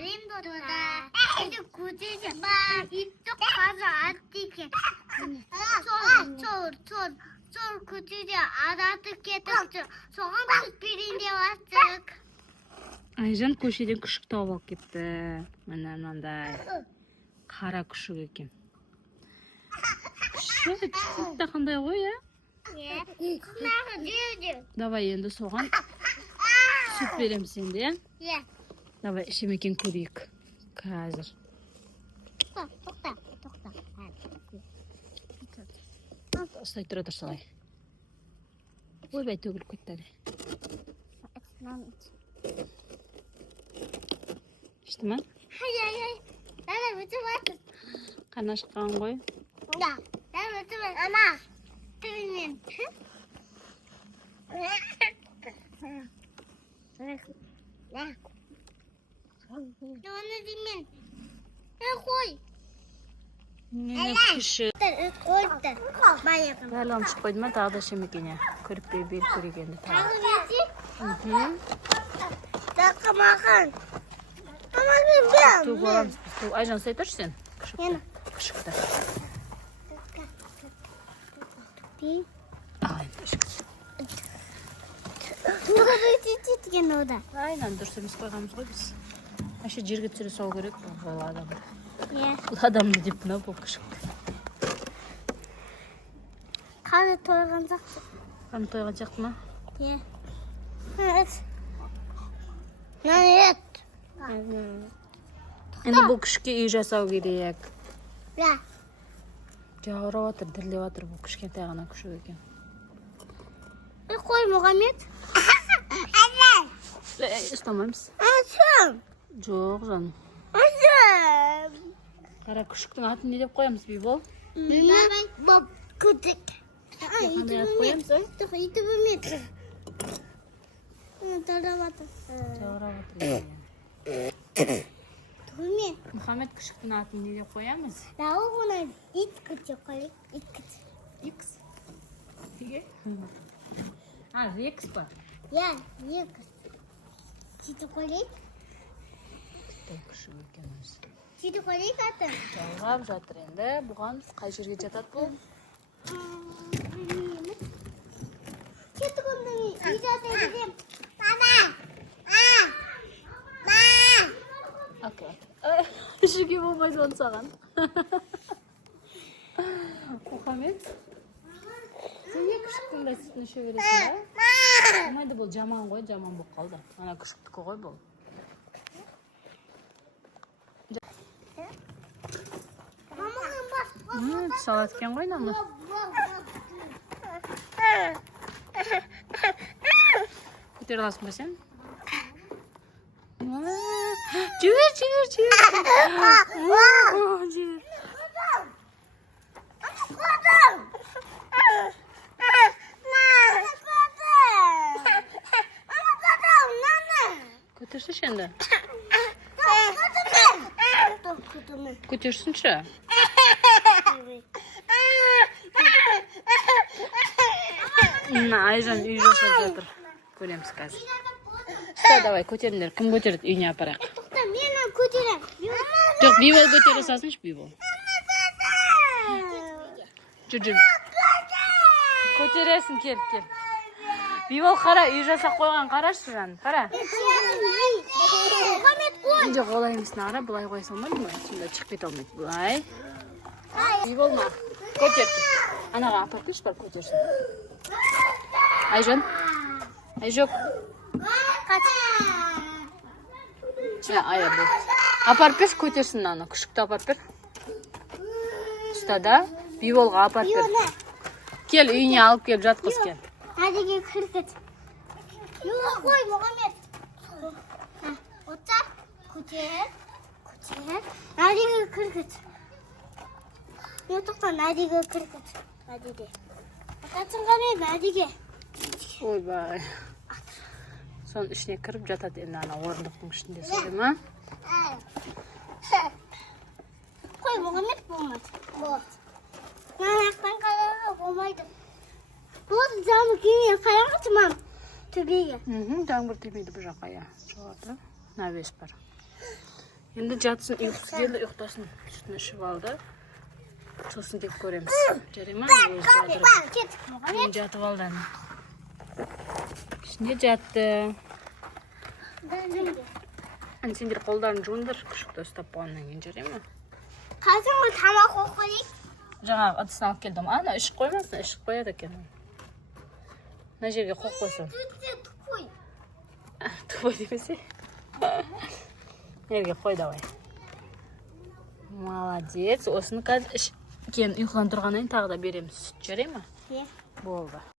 다림도다. 이제 굳이 이쪽 가서 아티게. Sol kutuda adatı takçı. Soğan birinde bastık. Айжан көшеден күшік тауып алып кетті. Міне мынандай қара күшік екен. Күшік та қандай ғой, иә? Давай енді соған сүт берем сенде. Иә. Давай ішем екен көрейік. Қазір. Тоқта. Ұстай тұра тұрсалай. Ойбай төгіліп кетті әлі. İçti mi? Hayır. Ben bütün var. Kana şıkkan koy. Ya. Ben bütün var. Ama. Tüyünüm. Ne? Onu dinleyin. Ne koy? Ne kışı. Koy da. Ben yapayım. Böyle olmuş koydum ama daha da şimdi yine. Körüp bir körügendi. Tamam yedi. Hı. Bakın. Tuğ olamız. Tuğ Aycan saytır sen. Kışıkta. Ay teşekkür. Tuğda çiçek orada. Aynen dursunuz koygamız koy biz. Aşı jirgi türü soğuk gerek bu adam. Ne? Bu adam ne deyip ne bu kışıkta. Kanı toyganacak. Kan toyganacak mı? Ne? Evet. Evet. Endi bu kışıkka uy жасау керек. Ya. Жаурап отыр, дірілдеп отыр бұл кішкентай ғана күшік екен. Koy Muhammed. Ұстамаймыз. Açım. Жоқ, жаным. Açım. Қара күшіктің атын не деп қоямыз, Бибол? Bilmem. Bob küçük. Қандай ат қоямыз, ой? İti bilmem. Taramadı. Жаурап отыр. Bilmem. Мұхаммед күшіктің атын не деп қоямыз? Daha ona it küçük koy. It küçük. Икс. Неге? А, Рекс па? Ya, niye küçük? Çiti koy. Қытай күшік екен өзі. Çiti koy atın. Жалғап жатыр енді. Бұған қай жерге жатады бұл? Çiti koy. İcat edeyim. Baba. Окей. Ішуге болмайды оны саған. Мұхаммед, сен не күшіктің да сүтін іше бересің ба? Болмайды, бұл жаман ғой, жаман болып қалды. Ана күшіктікі ғой бұл. Салат екен ғой намы. Көтере аласың ба сен? Жібер. Жібер. Көтерсінші енді. Көтерсінші. Айжан үй жасап жатыр. Көреміз қазір. Давай, көтеріңдер. Кім көтерді? Үйіне апарақ. Mena kucing. Жоқ, Бибол көтере салсыншы, Бибол. Жүр. Көтересің, кел. Бибол қара, үй жасап қойған қарашы жаным, қара. Жоқ, олай емесін ара, бұлай қоя салмайды ма? Сонда шығып кете алмайды. Бұлай. Бибол ма? Көтерді. Анаға апарып келші бар көтерсін. Айжан. Айжоқ. Ая бұл. Апарып бер, көтерсін ана. Күшікті апарып бер. Ұста да. Биболға апарып бер. Кел, үйіне алып келіп жатқыз кел. Hadi kırkıt. Yok koy Muhammed. Otur. Kucak. Hadi kırkıt. Yotuktan hadi kırkıt. Hadi de. Kaçın kalmayın hadi gel. Ойбай. Соның ішіне кіріп жатады енді ана орындықтың ішінде сөйле ма? Koy Muhammed bulmadı. Bot. Yanaktan kalana bulmaydı. Bot camı kimi yaparak atmam. Төбеге. Жаңбыр тимейді бұл жаққа, иә. Жоғарыда навес бар. Енді жатсын, ұйқысы келді, ұйықтасын. Сүтін ішіп алды. Сосын деп көреміз. Жарай ма? Мен жатып алды. Ішінде жатты. Сендер қолдарын жуындар, күшікті ұстап болғаннан кейін, жарай ма? Қазір ол тамақ қойып қойайық. Жаңағы ыдысын алып келдім. Ана ішіп қоймасын, ішіп қояды екен. Мына жерге қойып қойсын. Тупой. Тупой демесе. Жерге қой давай. Молодец. Осыны қазір іш. Кейін ұйқылан тұрғаннан тағы да береміз. Жарай ма? Иә. Болды.